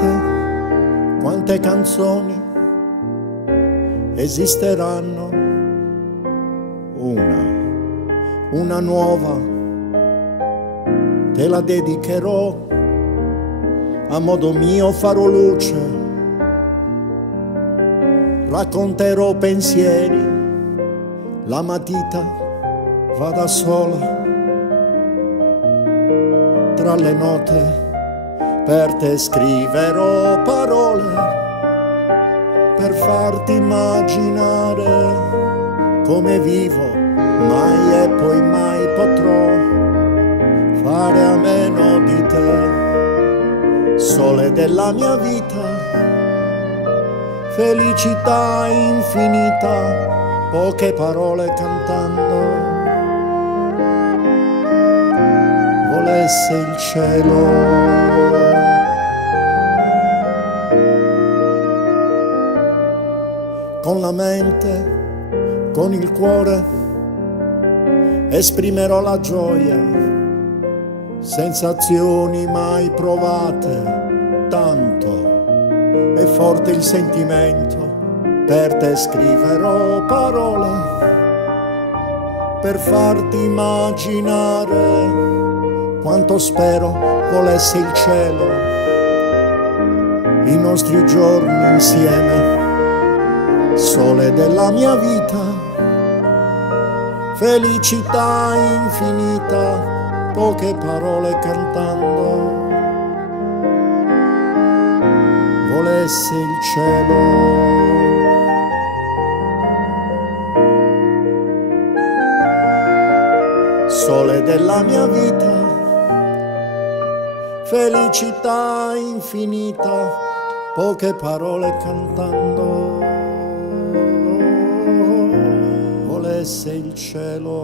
notte quante canzoni esisteranno, una nuova te la dedicherò, a modo mio farò luce, racconterò pensieri, la matita va da sola tra le note. Per te scriverò parole per farti immaginare come vivo, mai e poi mai potrò fare a meno di te. Sole della mia vita, felicità infinita, poche parole cantando. Volesse il cielo con la mente, con il cuore, esprimerò la gioia, sensazioni mai provate, tanto è forte il sentimento, per te scriverò parole, per farti immaginare quanto spero volesse il cielo, i nostri giorni insieme. Sole della mia vita, felicità infinita, poche parole cantando. Volesse il cielo sole della mia vita, felicità infinita, poche parole cantando. Volesse il cielo